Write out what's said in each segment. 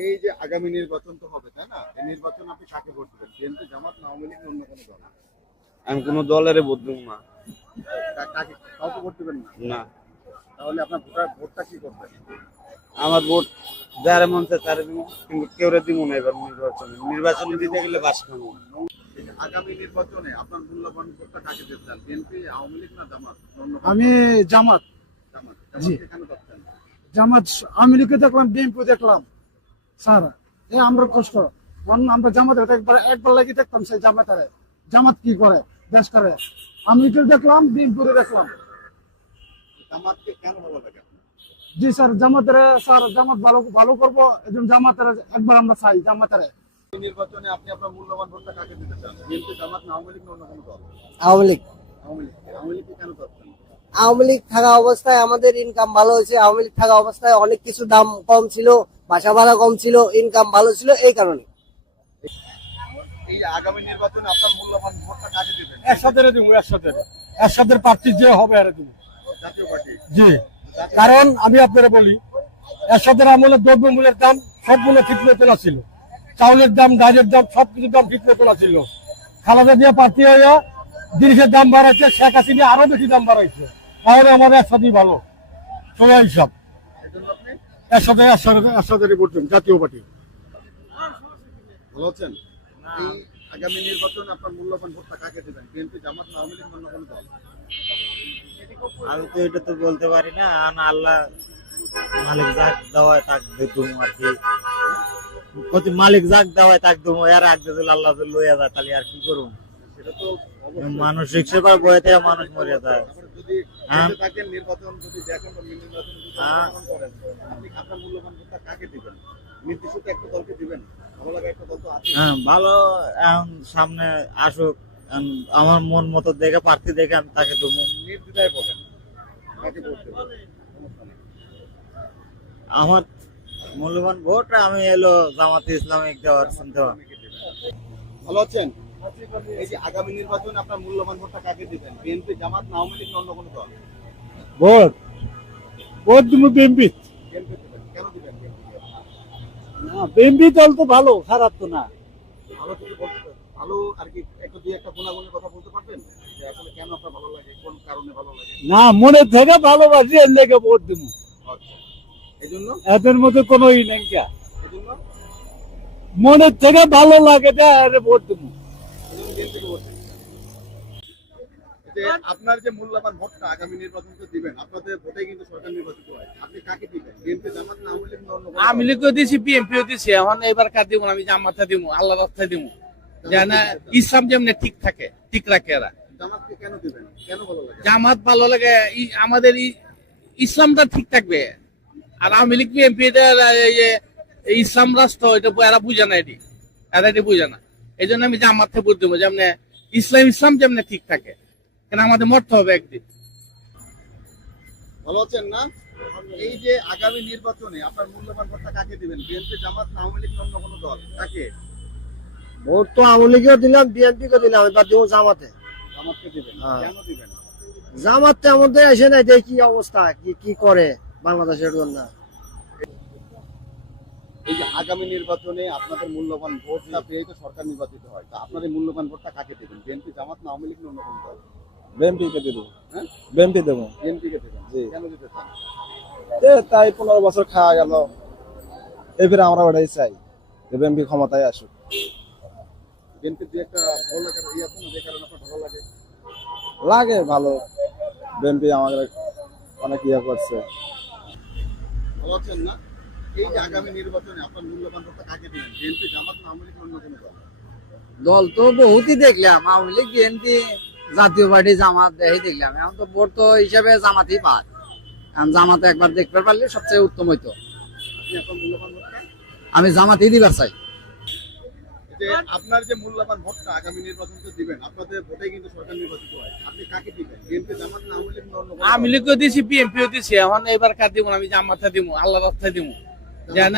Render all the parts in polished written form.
এই যে আগামী নির্বাচন তো হবে, তাই না? এই নির্বাচন আপনি কাকে ভোট দেবেন? বিএনপি, জামাত না আওয়ামী লীগ না অন্য কোনো দল? আমি কোনো দলের ভোট দেবো না। কাকে, কাউকে ভোট দেবেন না? না, তাহলে আপনার ভোটটা কি করবেন? আমার ভোট যারে মন চায় তারে দিব, কিন্তু কেউরে দিব না। এবার নির্বাচনে দিতে গেলে বাস খাবো। এই যে আগামী নির্বাচনে আপনার মূল্যবান ভোটটা কাকে দিতে চান? বিএনপি, আওয়ামী লীগ না জামাত না অন্য কোনো আমি দল? জামাত। জামাত। জি। জামাতকে কেন করছেন? জামাত আওয়ামী লীগকে দেখলাম, বিএনপি দেখলাম, স্যার এই আমরা কষ্ট। কারণ আমরা জামাতের একবার লাগিয়ে দেখতাম, সেই জামাতের জামাত কি করে দেশ করে। আওয়ামী লীগকে দেখলাম, বিএনপি দেখলাম। জামাতকে কেন ভালো লাগে আপনার? জি স্যার, স্যার জামাত ভালো ভালো করবো, এই জন্য জামাতের একবার আমরা চাই জামাতের। এই নির্বাচনে আপনি আপনার মূল্যবান ভোটটা কাকে দিতে চান? বিএনপি, জামাত না আওয়ামী লীগ না অন্য কোনো দল? আওয়ামী লীগ। আওয়ামী লীগ। আওয়ামী লীগকে কেন করছেন? আওয়ামী লীগ থাকা অবস্থায় আমাদের ইনকাম ভালো হয়েছে। আওয়ামী লীগ থাকা অবস্থায় অনেক কিছু দাম কম ছিল, বাসা ভাড়া কম ছিল, ইনকাম ভালো ছিল, এই কারণে। এই আগামী নির্বাচনে আপনার মূল্যবান ভোটটা কাকে দিবেন? একসাথে দিব, একসাথে প্রার্থী যে হবে আর দিব। জাতীয় পার্টি। জি, কারণ আমি আপনারা বলি, এরশাদের আমলে দ্রব্যমূল্যের দাম সবগুলো ঠিক মতো ছিল, চাউলের দাম, ডালের দাম, সবকিছুর দাম ঠিক মতো ছিল। খালেদা জিয়া প্রার্থী হইয়া জিনিসের দাম বাড়াইছে, শেখ হাসিনা আরো বেশি দাম বাড়াইছে। তাহলে আমাদের একসাথেই ভালো সোজা হিসাব। একসাথে ভোট দেন, জাতীয় পার্টি। ভালো আছেন? এই আগামী নির্বাচনে আপনার মূল্যবান ভোটটা কাকে দিবেন? বিএনপি, জামাত না আওয়ামী লীগ না অন্য কোনো দল? আমি তো এটা তো বলতে পারি না। আল্লাহ মালিক যাক দেওয়ায় তাক দেবো আর কি। প্রতি মালিক যাক দেওয়ায় তাক দেবো, এর আগে যদি আল্লাহ লইয়া যায় তাহলে আর কি করবো? সেটা তো মানসিক সেবার বয়ে থেকে মানুষ মরে যায়। তারপরে যদি হ্যাঁ। বেঁচে থাকেন, নির্বাচন যদি দেখেন বা নির্বাচন যদি হ্যাঁ। অংশগ্রহণ করেন, আপনি আপনার মূল্যবান ভোটটা কাকে দিবেন? নির্দিষ্ট একটা দলকে দিবেন? ভালো লাগে একটা দল তো আছে। হ্যাঁ, ভালো। এখন সামনে আসুক, এখন আমার মন মতো দেখে প্রার্থী দেখে আমি তাকে দেবো। নির্দ্বিধায় বলেন কাকে ভোট দেবেন, সমস্যা নেই। আমার মূল্যবান ভোট আমি এলো জামাতে ইসলামিক দেওয়ার শুনতে পাবো। ভালো আছেন? এই যে আগামী নির্বাচনে আপনার মূল্যবান ভোটটা কাকে দিবেন? বিএনপি, জামাত না আওয়ামী লীগ না অন্য কোনো দল? ভোট দিব বিএনপি। বিএনপি দিবেন। কেন দিবেন বিএনপিকে? বিএনপি দল তো ভালো, খারাপ তো না। ভালো কিছু বলতে, ভালো আর কি একটু দুই একটা গুণাগুণের কথা বলতে পারবেন যে আসলে কেন আপনার ভালো লাগে, কোন কারণে ভালো লাগে? না, মনে থেকে ভালোবাসি, এর লেগে ভোট দিব। আচ্ছা, এই জন্য এদের মধ্যে কোনো ই নেই। এই জন্য মনের থেকে ভালো লাগে, ভোট দিব। বিএনপিকে ভোট দিবেন। যে আপনার যে মূল্যবান ভোটটা আগামী নির্বাচনকে দিবেন, আপনাদের ভোটে কিন্তু সরকার নির্বাচিত হয়, আপনি কাকে দিবেন? বিএনপি, জামাত না আওয়ামী লীগ না অন্য কোনো দল? আওয়ামী লীগও দিছি, বিএনপিও দিছি। এখন এবার কার দিব? আমি জামাতে দিব, আল্লাহ রাস্তায় দিব, যেন ইসলাম যেমনি ঠিক থাকে, ঠিক রাখে এরা। জামাতকে কেন দিবেন? কেন ভালো লাগে? জামাত ভালো লাগে, আমাদের ইসলামটা ঠিক থাকবে। আর আওয়ামী লীগ, বিএনপি ইসলাম রাষ্ট্র, এটা এরা বুঝে না, এরা এটা বুঝে না। এই জন্য আমি জামাতে ভোট দেবো, যেমনি ইসলাম যেমনি ঠিক থাকে, কেন আমাদের মরতে হবে একদিন। ভালো আছেন না? এই যে আগামী নির্বাচনে আপনার মূল্যবান ভোটটা কাকে দিবেন? বিএনপি, জামাত না আওয়ামী লীগ না অন্য কোনো দল? কাকে? ভোট তো আওয়ামী লীগেও দিলাম, বিএনপিকে দিলাম, এবার দিব জামাতে। জামাতকে দিবেন। হ্যাঁ। কেন দিবেন? জামাত তো আমাদের এসে নাই, দেখি কি অবস্থা, কি করে বাংলাদেশের জন্য। এই যে আগামী নির্বাচনে আপনাদের মূল্যবান ভোটটা পেয়ে তো সরকার নির্বাচিত হয়, তা আপনাদের মূল্যবান ভোটটা কাকে দিবেন? বিএনপি, জামাত না আওয়ামী লীগ না অন্য কোনো দল? বিএনপিকে দেবো। হ্যাঁ? বিএনপি দেবো। বিএনপিকে দেবেন। জি। কেন দিতে চান? তাই 15 বছর খাওয়া গেল, এবারে আমরা ওটাই চাই যে বিএনপি ক্ষমতায় আসুক। বিএনপি যে একটা ভালো লাগার ইয়ে আছে না, যে কারণে আপনার ভালো লাগে? লাগে ভালো, বিএনপি আমাদের অনেক ইয়ে করছে। ভালো আছেন না? এই যে আগামী নির্বাচনে আপনার মূল্যবান ভোটটা কাকে দিবেন? বিএনপি, জামাত না আওয়ামী লীগ না অন্য কোনো দল? দল তো বহুতই দেখলাম, আওয়ামী লীগ, বিএনপি, জাতীয় পার্টি, জামাত দেখলাম। এখন তো ভোট তো হিসাবে জামাতই পায়, কারণ জামাতে একবার দেখতে পারলে সবচেয়ে উত্তম হইতো। আপনি আপনার মূল্যবান ভোটটা, আমি জামাতই দিবার চাই। যে আপনার যে মূল্যবান ভোটটা আগামী নির্বাচনকে দিবেন, আপনাদের ভোটে কিন্তু সরকার নির্বাচিত হয়, আপনি কাকে দিবেন? বিএনপি, জামাত না আওয়ামী লীগ না অন্য কোনো দল? আওয়ামী লীগও দিছি, বিএনপিও দিছি। এখন এবার কার দিব? আমি জামাতে দিব, আল্লাহ রাস্তায় দিব, যেন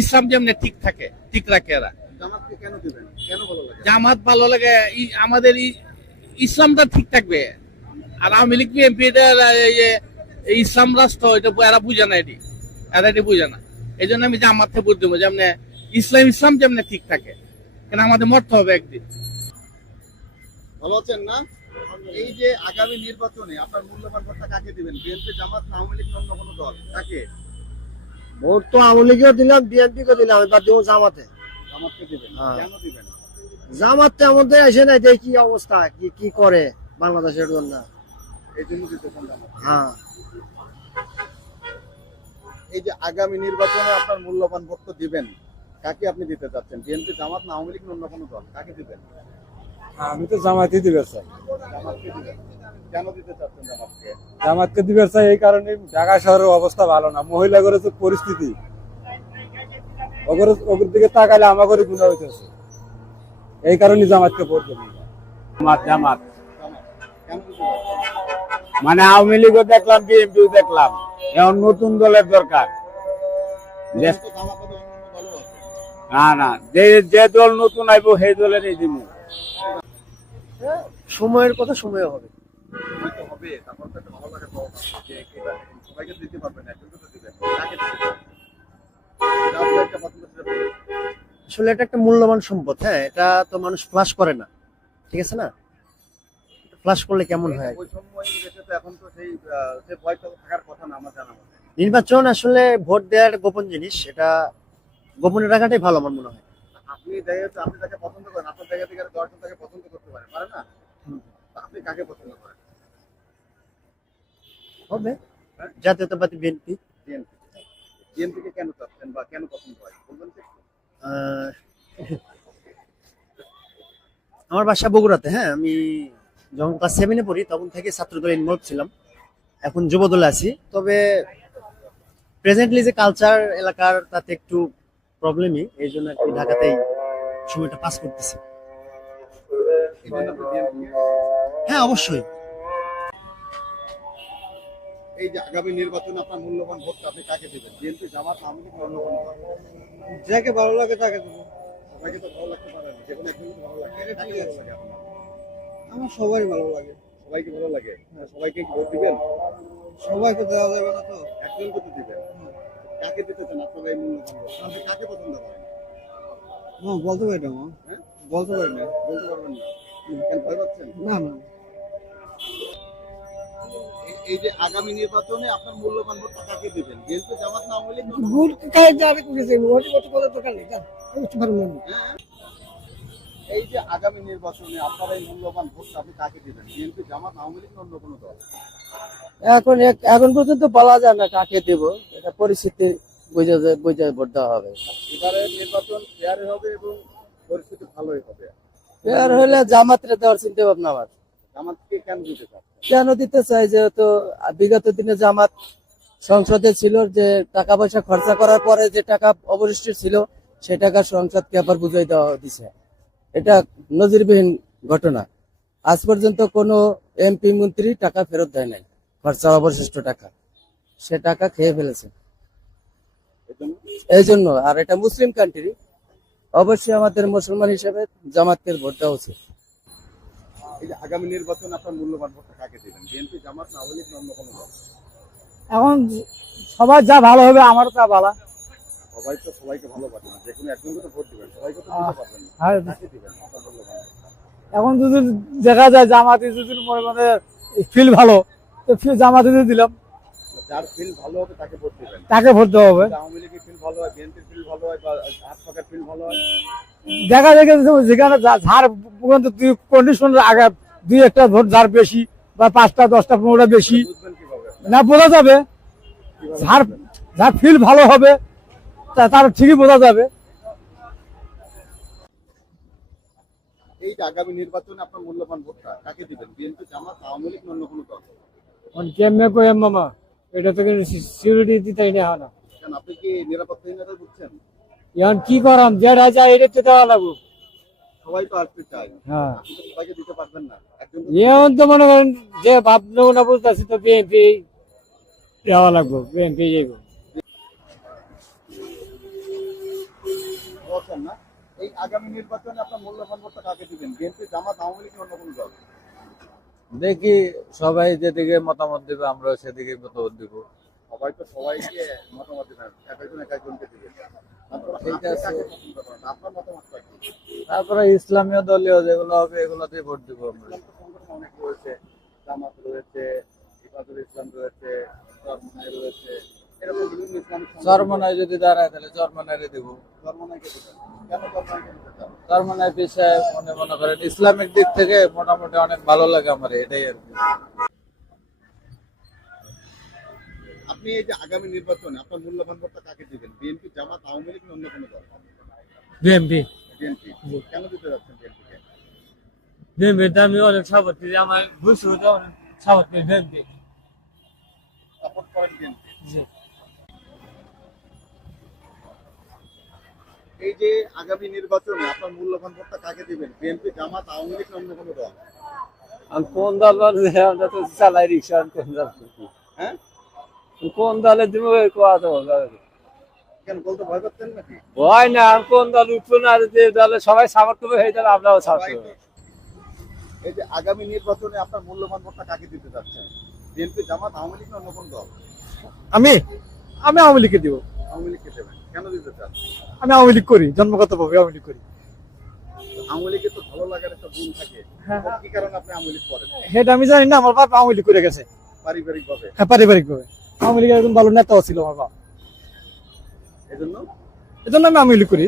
ইসলাম যেমনি ঠিক থাকে, ঠিক রাখে এরা। জামাতকে কেন দিবেন? কেন ভালো লাগে? জামাত ভালো লাগে, আমাদের ইসলামটা ঠিক থাকবে। আর আওয়ামী লীগ, বিএনপি ইসলাম রাষ্ট্র, এটা এরা বুঝে না, এরা এটা বুঝে না। এই জন্য আমি জামাতে ভোট দেবো, যেমন ইসলাম যেমন ঠিক থাকে, কেন আমাদের মরতে হবে একদিন। ভালো আছেন না? এই যে আগামী নির্বাচনে আপনার মূল্যবান ভোটটা কাকে দিবেন? বিএনপি, জামাত, আওয়ামী লীগ, অন্য কোনো দল? কাকে? ভোট তো আওয়ামী লীগেও দিলাম, বিএনপি কে দিলাম, এবার দেবো জামাতে। জামাতকে দিবেন? হ্যাঁ। কেন দিবেন? জামাত তেমন তো এসে নাই, দেখি কি অবস্থা, কি করে বাংলাদেশের জন্য। এই জন্য দিতেছেন জামাত। হ্যাঁ, এই যে আগামী নির্বাচনে আপনার মূল্যবান ভোটটা দিবেন, কাকে আপনি দিতে চাচ্ছেন? বিএনপি, জামাত, না আওয়ামী লীগ, অন্য কোনো দল? কাকে দিবেন? আমি তো জামাতই দিবে চাই। জামাতকে দিবেন। কেন দিতে চাচ্ছেন জামাতকে? জামাতকে দিবে চাই এই কারণে, ঢাকা শহরের অবস্থা ভালো না, মহিলাদের যে পরিস্থিতি, ওগুলোর দিকে তাকালে আমাদের গুণা হইতেছে, এই কারণে জামাতকে ভোট দেবো। জামাত জামাত। কেন দিতে চাচ্ছেন? মানে আওয়ামী লীগও দেখলাম, বিএনপিও দেখলাম, এখন নতুন দলের দরকার। বলেন তো জামাত বাদে অন্য কোনো দলও আছে? না, যে দল নতুন আইব সেই দলেরই দিব। সময়ের কথা সময় হবে। হয়তো হবে, তারপর তো একটা ভালো লাগে পাওয়া যে এটা সবাইকে দিতে পারবেন না, একজনকে তো দিবেন। কাকে দিবেন? যার যেটা পছন্দ সেটা বলুন। আসলে এটা একটা মূল্যবান সম্পদ। হ্যাঁ, এটা তো মানুষ ফ্লাশ করে না, ঠিক আছে না? ফ্লাশ করলে কেমন হয়? ওই সময় দেশে তো এখন তো সেই ভয়টা থাকার কথা না আমার জানা মতে। নির্বাচন আসলে ভোট দেওয়ার গোপন জিনিস, এটা গোপনে রাখাটাই ভালো আমার মনে হয়। আপনি দেখা যাচ্ছে আপনি তাকে পছন্দ করেন, আপনার জায়গা থেকে আর 10 জন তাকে পছন্দ করতে পারে না? তা আপনি কাকে পছন্দ করেন? হবে জাতীয়তাবাদী বিএনপি। বিএনপি। বিএনপিকে কেন চাচ্ছেন বা কেন পছন্দ হয় বলবেন তো একটু? আমার বাসা বগুড়াতে। হ্যাঁ, আমি যখন ক্লাস 7-এ পড়ি তখন থেকে ছাত্রদলে ইনভলভ ছিলাম, এখন যুব দলে আছি। তবে প্রেজেন্টলি যে কালচার এলাকার তাতে একটু প্রবলেমই, এই জন্য একটু ঢাকাতেই সময়টা পাস করতেছি। এই জন্য আপনি বিএনপি। হ্যাঁ, অবশ্যই। এই যে আগামী নির্বাচনে আপনার মূল্যবান ভোটটা আপনি কাকে দিবেন? বিএনপি, জামাত, আওয়ামী লীগ, অন্য কোনো দল? যাকে ভালো লাগে তাকে দেবো। সবাইকে তো ভালো লাগতে পারে না, যেকোনো একজনকে ভালো লাগে। কাকে ভালো লাগে আপনার? আমার সবাই ভালো লাগে। সবাইকে ভালো লাগে? সবাইকে কি ভোট দিবেন? সবাইকে দেওয়া যাবে না তো। একজনকে তো দিবেন। কাকে দিতে চান আপনারা এই মূল্যবান ভোট? আপনি কাকে পছন্দ করেন? বলতে পারি না, হ্যাঁ? বলতে পারি না। বলতে পারবেন না? কেন ভয় পাচ্ছেন? না, এই যে আগামী নির্বাচনে আপনার মূল্যবান ভোটটা কাকে দিবেন? বিএনপি, জামাত, না আওয়ামী লীগ? ভোট কাজ যাবে করেছে, ভোট করার দরকার নেই। হ্যাঁ? এই যে আগামী নির্বাচনে আপনার এই মূল্যবান ভোটটা আপনি কাকে দিবেন? বিএনপি, জামাত, আওয়ামী লীগ, অন্য কোনো দল? এখন পর্যন্ত বলা যায় না কাকে দেব, এটা পরিস্থিতি বুঝে ভোট দেওয়া হবে। এবারে নির্বাচন ফেয়ার হবে এবং পরিস্থিতি ভালোই হবে। আর হলে জামাতরে দেওয়ার চিন্তা ভাবনা আমার। জামাতকে কেন দিতে চান? কেন দিতে চাই, যেহেতু বিগত দিনে জামাত সংসদে ছিল, যে টাকা পয়সা খরচা করার পরে যে টাকা অবশিষ্ট ছিল সে টাকা সংসদকে আবার বুঝাই দেওয়া দিছে। এটা নজিরবিহীন ঘটনা। আজ পর্যন্ত কোনো এমপি মন্ত্রী টাকা ফেরত দেয় নাই, খরচা অবশিষ্ট টাকা সে টাকা খেয়ে ফেলেছে। এই জন্য, আর এটা মুসলিম কান্ট্রি, অবশ্যই আমাদের মুসলমান হিসেবে জামাতের ভোট দেওয়া উচিত। এই যে আগামী নির্বাচনে আপনার মূল্যবান ভোটটা কাকে দিবেন? বিএনপি, জামাত, না আওয়ামী লীগ, না অন্য কোনো দল? এখন সবার যা ভালো হবে আমারও তা ভালো। সবাই তো সবাইকে ভালোবাসে না, যেকোনো একজনকে তো ভোট দিবেন, সবাইকে তো দিতে পারবেন না। আর কাকে দিবেন আপনার মূল্যবান ভোট? এখন যদি দেখা যায় জামাতে যদি মানে ফিল ভালো, তো জামাতে দিলাম, যার ফিল ভালো হবে তাকে ভোট দিবেন। তাকে ভোট দেওয়া হবে। আওয়ামী লীগের ফিল ভালো হয়, বিএনপির ফিল ভালো হয়, বা আট সরকার ফিল ভালো হয়? দেখা যায় যেখানে যার কন্ডিশন আগে 2-1টা ভোট যার বেশি, বা 5টা 10টা 15টা বেশি, বুঝবেন কিভাবে? না বোঝা যাবে। যার যার ফিল ভালো হবে তার ঠিকই বোঝা যাবে। এই যে আগামী নির্বাচনে আপনার মূল্যবান ভোটটা কাকে দিবেন? বিএনপি, জামাত, আওয়ামী লীগ, না অন্য কোনো দল? কেমনে কই মামা, এটা তো সিকিউরিটি দিতে না। কেন আপনি কি নিরাপত্তাহীনতা বুঝছেন? এখন কি করাম, যেটা যায় এটা তো দেওয়া লাগবে। সবাই তো আসতে চায়, হ্যাঁ, আপনি তো সবাইকে দিতে পারবেন না। একজন এখন তো মনে করেন যে ভাবনা না বুঝতেছি, তো বিএনপি দেওয়া লাগবে, বিএনপি যাইব। বলছেন না, এই আগামী নির্বাচনে আপনার মূল্যবান ভোটটা কাকে দিবেন? বিএনপি, জামাত, আওয়ামী লীগ, না অন্য কোনো দল? দেখি সবাই যেদিকে মতামত দেবে আমরা সেদিকে মতামত দিব। হয়তো সবাইকে মতামত দেবেন, এক একজনকে দিবেন। আপনার মতামতটা কি? তারপরে ইসলামীয় দলীয় যেগুলো হবে এগুলোতে ভোট দিব আমরা। অনেক রয়েছে, জামাত রয়েছে, ইফাতুল ইসলাম রয়েছে, চরমনাই রয়েছে, এরকম বিভিন্ন ইসলামিক সংগঠন। চরমনায় যদি দাঁড়ায় তাহলে চরমনায় দিব। চরমনাইকে দিবেন। কেন চরমনাইকে দিতে চান? চরমনায় পেশায় মনে করেন ইসলামিক দিক থেকে মোটামুটি অনেক ভালো লাগে আমার, এটাই আর কি। আপনি এই যে আগামী নির্বাচনে আপনার মূল্যবান ভোটটা কাকে দিবেন? বিএনপি, জামাত, আওয়ামী লীগ না অন্য কোনো দল? BMP BNP. কেন দিতে যাচ্ছেন বিএনপিকে? বিএমপিতে আমি অনেক সাপোর্ট করি, আমার ভবিষ্যতে অনেক সাপোর্ট করি বিএমপি। সাপোর্ট করেন বিএনপি। এই যে আগামী নির্বাচনে আপনার মূল্যবান ভোটটা কাকে দিবেন? বিএনপি, জামাত, আওয়ামী লীগ না অন্য কোনো দল? আর কোন দল আমরা তো চালাই রিক্সা, কোন দল হ্যাঁ, কোন দলে দিব কথা কেন বলতে ভয় পাচ্ছেন নাকি? হয় না, আর কোন দল উঠবো না, যে দলে সবাই সাপোর্ট করবে সেই দলে আমরাও সাপোর্ট করবো। এই যে আগামী নির্বাচনে আপনার মূল্যবান ভোটটা কাকে দিতে যাচ্ছেন? বিএনপি, জামাত, আওয়ামী লীগ না অন্য কোনো দল? আমি আওয়ামী লীগকে দিব। আওয়ামী লীগকে দেবেন। কেন দিতে চান? আমি আওয়ামী লীগ করি, জন্মগতভাবে আওয়ামী লীগ করি। আওয়ামী লীগের তো ভালো লাগার একটা গুণ থাকে, কি কারণে আপনি আওয়ামী লীগ করেন? সেটা আমি জানি না, আমার বাপ আওয়ামী লীগ করে গেছে। পারিবারিক ভাবে? হ্যাঁ, পারিবারিক ভাবে আওয়ামী লীগের একজন ভালো নেতাও ছিল আমার বাপ, এজন্য এজন্য আমি আওয়ামী লীগ করি।